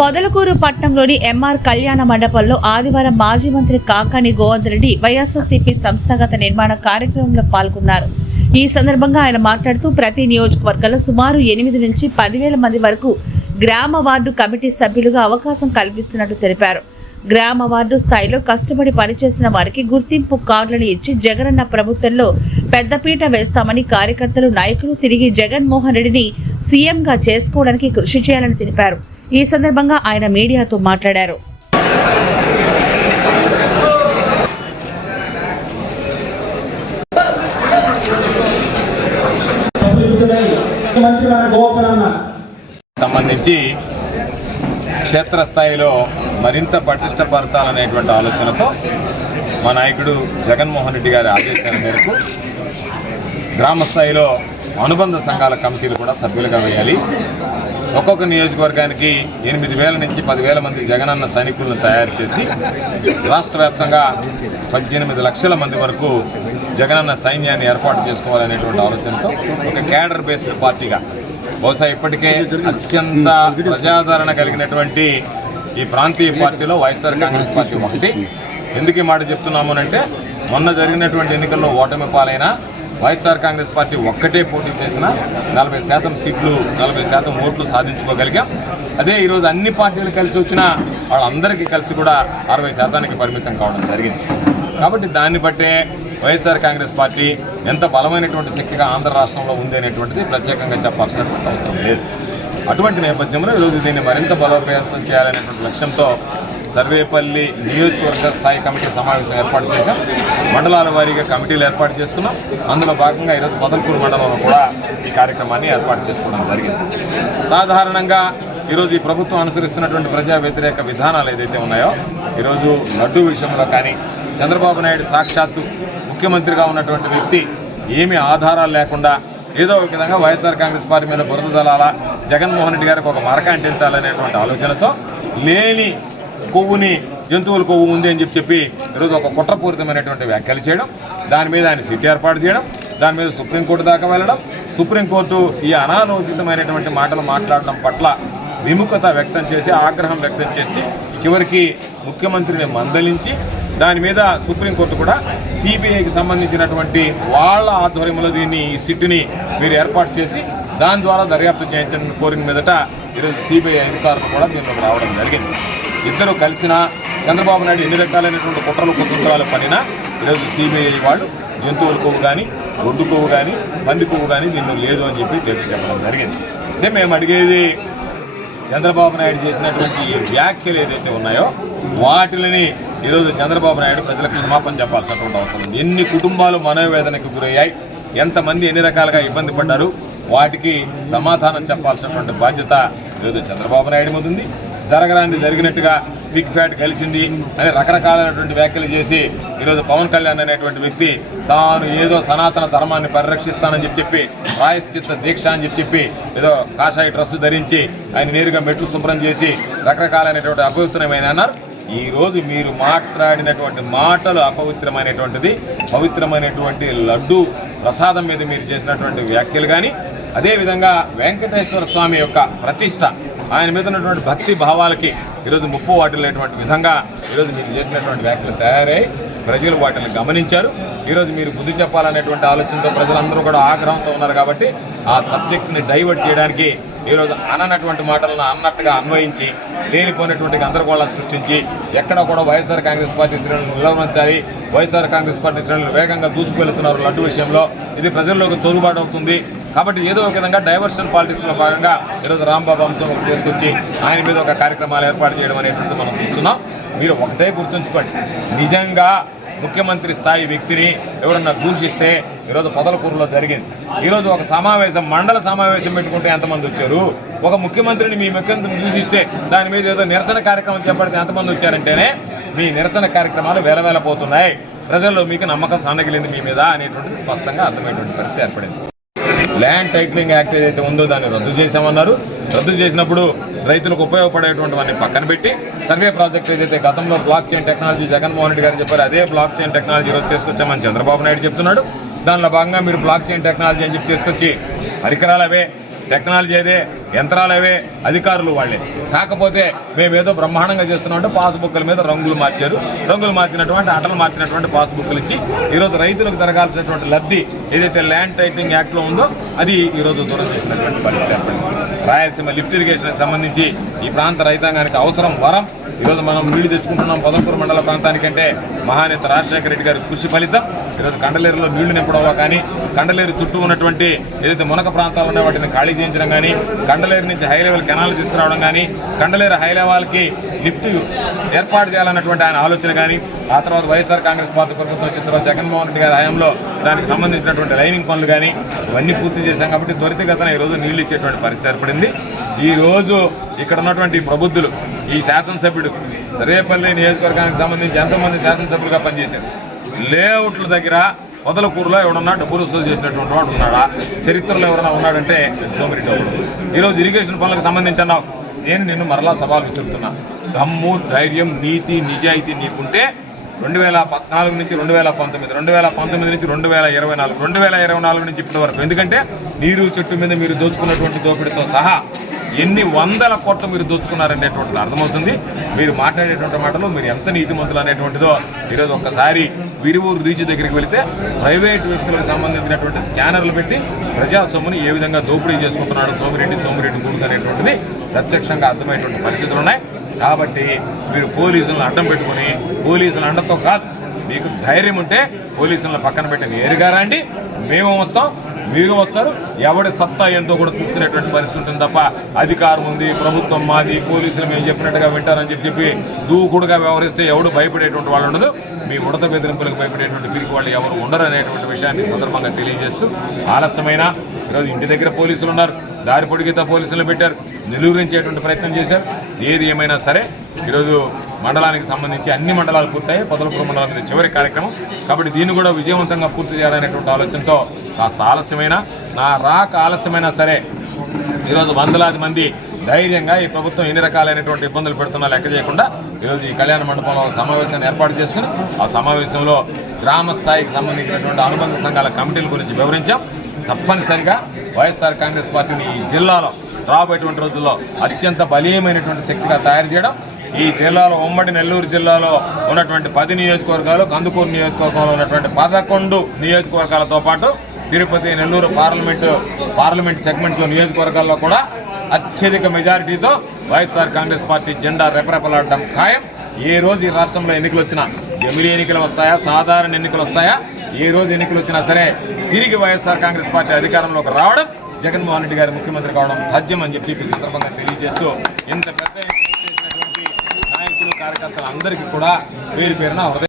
పొదలకూరు పట్టణంలోని ఎంఆర్ కళ్యాణ మండపంలో ఆదివారం మాజీ మంత్రి కాకాని గోవర్ధన్ రెడ్డి వైఎస్ఆర్సీపీ సంస్థాగత నిర్మాణ కార్యక్రమంలో పాల్గొన్నారు. ఈ సందర్భంగా ఆయన మాట్లాడుతూ ప్రతి నియోజకవర్గంలో సుమారు ఎనిమిది నుంచి పదివేల మంది వరకు గ్రామ వార్డు కమిటీ సభ్యులుగా అవకాశం కల్పిస్తున్నట్టు తెలిపారు. గ్రామ వార్డు స్థాయిలో కష్టపడి పనిచేసిన వారికి గుర్తింపు కార్డులను ఇచ్చి జగనన్న ప్రభుత్వంలో పెద్దపీట వేస్తామని కార్యకర్తలు నాయకులు తిరిగి జగన్మోహన్ రెడ్డిని సీఎంగా చేసుకోవడానికి కృషి చేయాలని తెలిపారు. ఈ సందర్భంగా ఆయన మీడియాతో మాట్లాడారు. సంబంధించి క్షేత్రస్థాయిలో మరింత పటిష్టపరచాలనేటువంటి ఆలోచనతో మా నాయకుడు జగన్మోహన్ రెడ్డి గారి ఆదేశాల మేరకు గ్రామ స్థాయిలో అనుబంధ సంఘాల కమిటీలు కూడా సభ్యులుగా వేయాలి. ఒక్కొక్క నియోజకవర్గానికి ఎనిమిది వేల నుంచి పదివేల మంది జగనన్న సైనికులను తయారు చేసి రాష్ట్ర వ్యాప్తంగా పద్దెనిమిది లక్షల మంది వరకు జగనన్న సైన్యాన్ని ఏర్పాటు చేసుకోవాలనేటువంటి ఆలోచనతో ఒక క్యాడర్ బేస్డ్ పార్టీగా. బహుశా ఇప్పటికే అత్యంత ప్రజాదరణ కలిగినటువంటి ఈ ప్రాంతీయ పార్టీలో వైఎస్ఆర్ కాంగ్రెస్ పార్టీ ఒకటి. ఎందుకు ఈ మాట చెప్తున్నాము అంటే మొన్న జరిగినటువంటి ఎన్నికల్లో ఓటమి పాలైన వైఎస్ఆర్ కాంగ్రెస్ పార్టీ ఒక్కటే పోటీ చేసిన నలభై శాతం సీట్లు నలభై శాతం ఓట్లు సాధించుకోగలిగాం. అదే ఈరోజు అన్ని పార్టీలు కలిసి వచ్చిన వాళ్ళందరికీ కలిసి కూడా అరవై శాతానికి పరిమితం కావడం జరిగింది. కాబట్టి దాన్ని బట్టే వైఎస్ఆర్ కాంగ్రెస్ పార్టీ ఎంత బలమైనటువంటి శక్తిగా ఆంధ్ర రాష్ట్రంలో ఉంది అనేటువంటిది ప్రత్యేకంగా చెప్పాల్సినటువంటి అవసరం లేదు. అటువంటి నేపథ్యంలో ఈరోజు దీన్ని మరింత బలోపేతం చేయాలనేటువంటి లక్ష్యంతో సర్వేపల్లి నియోజకవర్గ స్థాయి కమిటీ సమావేశం ఏర్పాటు చేశాం. మండలాల వారీగా కమిటీలు ఏర్పాటు చేసుకున్నాం. అందులో భాగంగా ఈరోజు పొదల్కూరు మండలంలో కూడా ఈ కార్యక్రమాన్ని ఏర్పాటు చేసుకోవడం జరిగింది. సాధారణంగా ఈరోజు ఈ ప్రభుత్వం అనుసరిస్తున్నటువంటి ప్రజా వ్యతిరేక విధానాలు ఏదైతే ఉన్నాయో ఈరోజు లడ్డు విషయంలో కానీ చంద్రబాబు నాయుడు సాక్షాత్తు ముఖ్యమంత్రిగా ఉన్నటువంటి వ్యక్తి ఏమి ఆధారాలు లేకుండా ఏదో ఒక విధంగా వైఎస్ఆర్ కాంగ్రెస్ పార్టీ మీద బురద జలాల జగన్మోహన్ రెడ్డి గారికి ఒక మరక అంటించాలనేటువంటి ఆలోచనతో లేని కొవ్వుని జంతువుల కొవ్వు ఉంది అని చెప్పి చెప్పి ఈరోజు ఒక కుట్రపూరితమైనటువంటి వ్యాఖ్యలు చేయడం దాని మీద ఆయన సిట్ ఏర్పాటు చేయడం దాని మీద సుప్రీంకోర్టు దాకా వెళ్ళడం సుప్రీంకోర్టు ఈ అనాలోచితమైనటువంటి మాటలు మాట్లాడడం పట్ల విముఖత వ్యక్తం చేసి ఆగ్రహం వ్యక్తం చేసి చివరికి ముఖ్యమంత్రిని మందలించి దాని మీద సుప్రీంకోర్టు కూడా సిబిఐకి సంబంధించినటువంటి వాళ్ళ ఆధ్వర్యంలో దీన్ని ఈ సిట్టుని మీరు ఏర్పాటు చేసి దాని ద్వారా దర్యాప్తు చేయించడం కోరిన మీదట ఈరోజు సిబిఐ అధికారులు కూడా దీనిలోకి రావడం జరిగింది. ఇద్దరు కలిసిన చంద్రబాబు నాయుడు ఎన్ని రకాలైనటువంటి కుట్రలు కుతంత్రాలు పడినా ఈరోజు సిబిఐ వాళ్ళు జంతువుల కొవ్వు కానీ ఒడ్డు కొవ్వు కానీ పంది కొవ్వు కానీ దీనిలో లేదు అని చెప్పి తెలిసి చెప్పడం జరిగింది. అంటే మేము అడిగేది చంద్రబాబు నాయుడు చేసినటువంటి వ్యాఖ్యలు ఏదైతే ఉన్నాయో వాటిని ఈరోజు చంద్రబాబు నాయుడు ప్రజలకు క్షమాపణ చెప్పాల్సినటువంటి అవసరం ఉంది. ఎన్ని కుటుంబాలు మనోవేదనకు గురయ్యాయి ఎంతమంది ఎన్ని రకాలుగా ఇబ్బంది పడ్డారు వాటికి సమాధానం చెప్పాల్సినటువంటి బాధ్యత ఈరోజు చంద్రబాబు నాయుడు ముందుంది జరగరాని జరిగినట్టుగా బిగ్ ఫ్యాట్ కలిసింది. అని రకరకాలైనటువంటి వ్యాఖ్యలు చేసి ఈరోజు పవన్ కళ్యాణ్ అనేటువంటి వ్యక్తి తాను ఏదో సనాతన ధర్మాన్ని పరిరక్షిస్తానని చెప్పి చెప్పి ప్రాయశ్చిత్త దీక్ష అని చెప్పి చెప్పి ఏదో కాషాయ డ్రెస్సు ధరించి ఆయన నేరుగా మెట్లు శుభ్రం చేసి రకరకాలైనటువంటి అపవిత్రమైన అన్నారు. ఈరోజు మీరు మాట్లాడినటువంటి మాటలు అపవిత్రమైనటువంటిది పవిత్రమైనటువంటి లడ్డు ప్రసాదం మీద మీరు చేసినటువంటి వ్యాఖ్యలు కానీ అదేవిధంగా వెంకటేశ్వర స్వామి యొక్క ప్రతిష్ట ఆయన మీద ఉన్నటువంటి భక్తి భావాలకి ఈరోజు ముప్పు వాటిల్లేటువంటి విధంగా ఈరోజు మీరు చేసినటువంటి వ్యాఖ్యలు తయారై ప్రజలు వాటిని గమనించారు. ఈరోజు మీరు బుద్ధి చెప్పాలనేటువంటి ఆలోచనతో ప్రజలందరూ కూడా ఆగ్రహంతో ఉన్నారు కాబట్టి ఆ సబ్జెక్ట్ని డైవర్ట్ చేయడానికి ఈరోజు అననటువంటి మాటలను అన్నట్టుగా అన్వయించి లేనిపోయినటువంటి గందరగోళాలు సృష్టించి ఎక్కడ కూడా వైఎస్ఆర్ కాంగ్రెస్ పార్టీ శ్రేణులను నిలవరించాలి వైఎస్ఆర్ కాంగ్రెస్ పార్టీ శ్రేణులు వేగంగా దూసుకువెళ్తున్నారు లడ్డు విషయంలో. ఇది ప్రజల్లోకి చొరుగుబాటు అవుతుంది కాబట్టి ఏదో ఒక విధంగా డైవర్షన్ పాలిటిక్స్లో భాగంగా ఈరోజు రాంబాబు అంశం ఒకటి తీసుకొచ్చి ఆయన మీద ఒక కార్యక్రమాలు ఏర్పాటు చేయడం అనేటువంటిది మనం చూస్తున్నాం. మీరు ఒకటే గుర్తుంచుకోండి. నిజంగా ముఖ్యమంత్రి స్థాయి వ్యక్తిని ఎవరన్నా దూషిస్తే ఈరోజు పొదలకూరులో జరిగింది. ఈరోజు ఒక సమావేశం మండల సమావేశం పెట్టుకుంటే ఎంతమంది వచ్చారు? ఒక ముఖ్యమంత్రిని మీ ముఖ్యమంత్రిని దూషిస్తే దాని మీద ఏదో నిరసన కార్యక్రమం చేపడితే ఎంతమంది వచ్చారంటేనే మీ నిరసన కార్యక్రమాలు వేలవేలపోతున్నాయి. ప్రజల్లో మీకు నమ్మకం సన్నగిలింది మీ మీద అనేటువంటిది స్పష్టంగా అర్థమైనటువంటి పరిస్థితి ఏర్పడింది. ల్యాండ్ టైటిలింగ్ యాక్ట్ ఏదైతే ఉందో దాన్ని రద్దు చేశామన్నారు. రద్దు చేసినప్పుడు రైతులకు ఉపయోగపడేటువంటివన్నీ పక్కన పెట్టి సర్వే ప్రాజెక్ట్ ఏదైతే గతంలో block chain technology Jaganmohan Reddy గారు చెప్పారు అదే బ్లాక్ చైన్ టెక్నాలజీ ఈరోజు తీసుకొచ్చామని చంద్రబాబు నాయుడు చెప్తున్నాడు. దానిలో భాగంగా మీరు బ్లాక్ చైన్ టెక్నాలజీ అని చెప్పి తీసుకొచ్చి పరికరాలు అవే టెక్నాలజీ అదే యంత్రాలు అవే అధికారులు వాళ్ళే. కాకపోతే మేము ఏదో బ్రహ్మాండంగా చేస్తున్నాం అంటే పాస్బుక్ల మీద రంగులు మార్చారు. రంగులు మార్చినటువంటి అటలు మార్చినటువంటి పాస్బుక్లు ఇచ్చి ఈరోజు రైతులకు జరగాల్సినటువంటి లబ్ధి ఏదైతే ల్యాండ్ టైటింగ్ యాక్ట్లో ఉందో అది ఈరోజు దూరం చేసినటువంటి పరిస్థితి ఏర్పడింది. రాయలసీమ లిఫ్ట్ ఇరిగేషన్కి సంబంధించి ఈ ప్రాంత రైతాంగానికి అవసరం వరం. ఈరోజు మనం నీళ్ళు తెచ్చుకుంటున్నాం. పదంపూర్ మండల ప్రాంతానికంటే మహానేత రాజశేఖర రెడ్డి గారి కృషి ఫలితం. ఈరోజు కండలేరులో నీళ్ళు నింపడంలో కానీ కండలేరు చుట్టూ ఉన్నటువంటి ఏదైతే మునక ప్రాంతాలు ఉన్నాయో వాటిని ఖాళీ చేయించడం కానీ కండలేరు నుంచి హై లెవెల్ కెనాల్ తీసుకురావడం కానీ కండలేరు హై లెవెల్కి లిఫ్ట్ ఏర్పాటు చేయాలన్నటువంటి ఆయన ఆలోచన కానీ ఆ తర్వాత వైఎస్ఆర్ కాంగ్రెస్ పార్టీ ప్రభుత్వం వచ్చిన తర్వాత జగన్మోహన్ రెడ్డి గారి హయాంలో దానికి సంబంధించినటువంటి లైనింగ్ పనులు కానీ ఇవన్నీ పూర్తి చేశాం కాబట్టి త్వరితగతన ఈరోజు నీళ్ళు ఇచ్చేటువంటి పరిస్థితి ఏర్పడింది. ఈ రోజు ఇక్కడ ఉన్నటువంటి ప్రబుద్ధులు ఈ శాసనసభ్యుడు రేపల్లి నియోజకవర్గానికి సంబంధించి ఎంతోమంది శాసనసభ్యులుగా పనిచేశారు. లేఅవుట్ల దగ్గర వదలకూరులో ఎవడన్నా డబ్బులు వసూలు చేసినటువంటి వాడు ఉన్నాడా? చరిత్రలో ఎవరైనా ఉన్నాడంటే సోమిరెడ్డి ఒకడు ఈరోజు ఇరిగేషన్ పనులకు సంబంధించి అన్నావు. నేను నిన్ను మరలా సవాల్ విసురుతున్నా దమ్ము ధైర్యం నీతి నిజాయితీ నీకుంటే రెండు వేల పద్నాలుగు నుంచి రెండు వేల పంతొమ్మిది రెండు వేల పంతొమ్మిది నుంచి రెండు వేల ఇరవై నాలుగు రెండు వేల ఇరవై నాలుగు నుంచి ఇప్పటి వరకు. ఎందుకంటే నీరు చెట్టు మీద మీరు దోచుకున్నటువంటి దోపిడీతో సహా ఎన్ని వందల కోట్లు మీరు దోచుకున్నారనేటువంటిది అర్థమవుతుంది. మీరు మాట్లాడేటువంటి మాటలు మీరు ఎంత నీతిమంతులు అనేటువంటిదో ఈరోజు ఒక్కసారి విరువూరు రీచ్ దగ్గరికి వెళితే ప్రైవేట్ వ్యక్తులకు సంబంధించినటువంటి స్కానర్లు పెట్టి ప్రజా సొమ్ముని ఏ విధంగా దోపిడీ చేసుకుంటున్నాడు సోమిరెడ్డి సోమిరెడ్డి గురుగు అనేటువంటిది ప్రత్యక్షంగా అర్థమైనటువంటి పరిస్థితులు ఉన్నాయి. కాబట్టి మీరు పోలీసులను అడ్డం పెట్టుకుని పోలీసుల అండతో కాదు మీకు ధైర్యం ఉంటే పోలీసులను పక్కన పెట్టి నేరుగా రండి. మేము వస్తాం. మీరు వస్తారు ఎవడి సత్తా ఏంటో కూడా చూసుకునేటువంటి పరిస్థితి ఉంటుంది తప్ప అధికారం ఉంది ప్రభుత్వం మాది పోలీసులు మేము చెప్పినట్టుగా వింటారని చెప్పి చెప్పి దూకుడుగా వ్యవహరిస్తే ఎవడు భయపడేటువంటి వాళ్ళు ఉండదు. మీ ఉడత బెదిరింపులకు భయపడేటువంటి పిరికి వాళ్ళు ఎవరు ఉండరు అనేటువంటి విషయాన్ని సందర్భంగా తెలియజేస్తూ ఆలస్యమైన ఈరోజు ఇంటి దగ్గర పోలీసులు ఉన్నారు దారి పొడిగిత పోలీసులు పెట్టారు నిలువరించేటువంటి ప్రయత్నం చేశారు. ఏది ఏమైనా సరే ఈరోజు మండలానికి సంబంధించి అన్ని మండలాలు పూర్తయి పొదలపూర్ మండలం ఇది చివరి కార్యక్రమం. కాబట్టి దీన్ని కూడా విజయవంతంగా పూర్తి చేయాలనేటువంటి ఆలోచనతో కాస్త ఆలస్యమైన నా రాక ఆలస్యమైనా సరే ఈరోజు వందలాది మంది ధైర్యంగా ఈ ప్రభుత్వం ఎన్ని రకాలైనటువంటి ఇబ్బందులు పెడుతున్నా లెక్క చేయకుండా ఈరోజు ఈ కళ్యాణ మండపంలో సమావేశాన్ని ఏర్పాటు చేసుకుని ఆ సమావేశంలో గ్రామ స్థాయికి సంబంధించినటువంటి అనుబంధ సంఘాల కమిటీల గురించి వివరించాం. తప్పనిసరిగా వైఎస్ఆర్ కాంగ్రెస్ పార్టీని ఈ జిల్లాలో రాబోయేటువంటి రోజుల్లో అత్యంత బలీయమైనటువంటి శక్తిగా తయారు చేయడం ఈ జిల్లాలో ఉమ్మడి నెల్లూరు జిల్లాలో ఉన్నటువంటి పది నియోజకవర్గాలు కందుకూరు నియోజకవర్గంలో ఉన్నటువంటి పదకొండు నియోజకవర్గాలతో పాటు తిరుపతి నెల్లూరు పార్లమెంటు పార్లమెంట్ సెగ్మెంట్లో నియోజకవర్గాల్లో కూడా అత్యధిక మెజారిటీతో వైఎస్ఆర్ కాంగ్రెస్ పార్టీ జెండా రెపరెపలాడడం ఖాయం. ఏ రోజు ఈ రాష్ట్రంలో ఎన్నికలు వచ్చినా ఎమ్మెల్యే ఎన్నికలు వస్తాయా? సాధారణ ఎన్నికలు వస్తాయా? ఏ రోజు ఎన్నికలు వచ్చినా సరే తిరిగి వైఎస్ఆర్ కాంగ్రెస్ పార్టీ అధికారంలోకి రావడం జగన్మోహన్ రెడ్డి గారు ముఖ్యమంత్రి కావడం సాధ్యం అని చెప్పి సందర్భంగా తెలియజేస్తూ ఇంత పెద్ద ఎత్తున చేసినటువంటి నాయకులు కార్యకర్తలు అందరికీ కూడా పేరు పేరున హృదయ